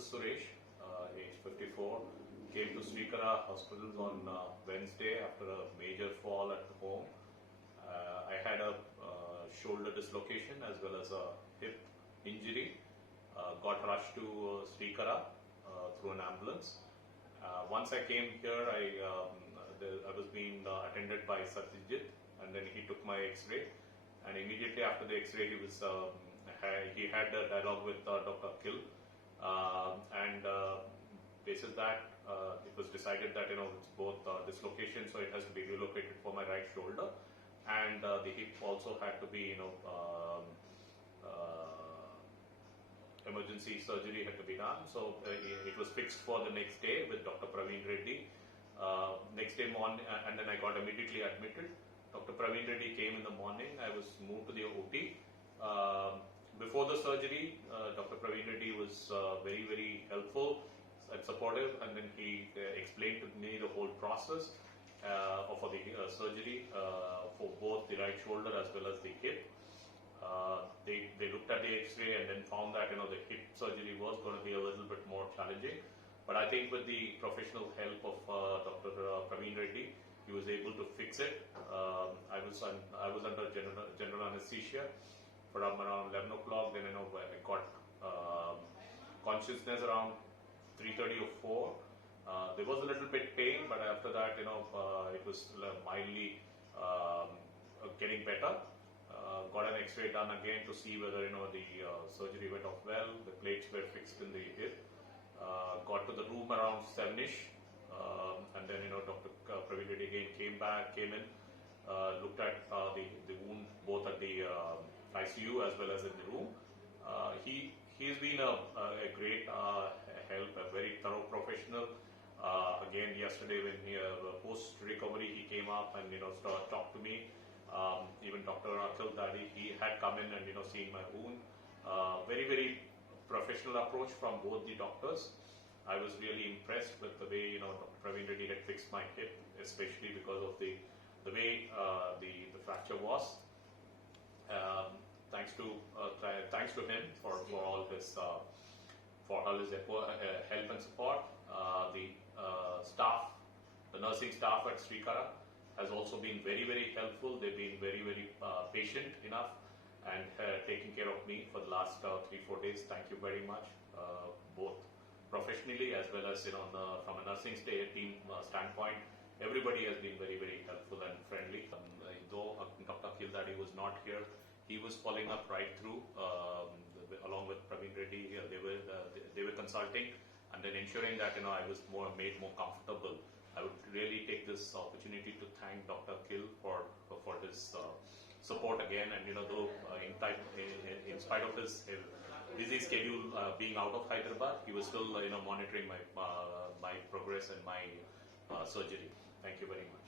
is Suresh, age 54. Came to Srikara Hospitals on Wednesday after a major fall at home. I had a shoulder dislocation as well as a hip injury. Got rushed to Srikara through an ambulance. Once I came here, I was being attended by Satyajit, and then he took my X-ray. And immediately after the X-ray, he had a dialogue with Dr. Akhil, and basis that it was decided that it's both dislocation, so it has to be relocated for my right shoulder, and the hip also had to be emergency surgery had to be done. So it was fixed for the next day with Dr. Praveen Reddy. Next day morning, and then I got immediately admitted. Dr. Praveen Reddy came in the morning. I was moved to the OT. Before the surgery, Dr. Praveen Reddy was very, very helpful and supportive, and then he explained to me the whole process for the surgery for both the right shoulder as well as the hip. They looked at the X-ray and then found that the hip surgery was going to be a little bit more challenging. But I think with the professional help of Dr. Praveen Reddy, he was able to fix it. I was under general anesthesia for around 11 o'clock. Then I got consciousness around 3:30 or 4. There was a little bit pain, but after that it was mildly getting better. Got an X-ray done again to see whether the surgery went off well. The plates were fixed in the hip. Got to the room around 7ish, and then Dr. Praveen Reddy again came in, looked at the wound both at the ICU as well as in the room. He's been a great help, a very thorough professional. Again, yesterday when post recovery he came up and talked to me. Even Dr. Akhil Daddy, he had come in and seen my wound. Very, very professional approach from both the doctors. I was really impressed with the way Dr. Praveen Reddy had fixed my hip, especially because of the way the fracture was. Thanks to him for all his help and support. The staff, the nursing staff at Srikara has also been very, very helpful. They've been very, very patient enough and taking care of me for the last 3-4 days. Thank you very much, both professionally as well as from a nursing team standpoint. Everybody has been very, very helpful and friendly. Though Dr. Akhil Daddy was not here, he was following up right through along with Praveen Reddy. They were consulting and then ensuring that I was made more comfortable. I would really take this opportunity to thank Dr. Akhil for his support again, and though in spite of his busy schedule being out of Hyderabad, he was still monitoring my progress and my surgery. Thank you very much.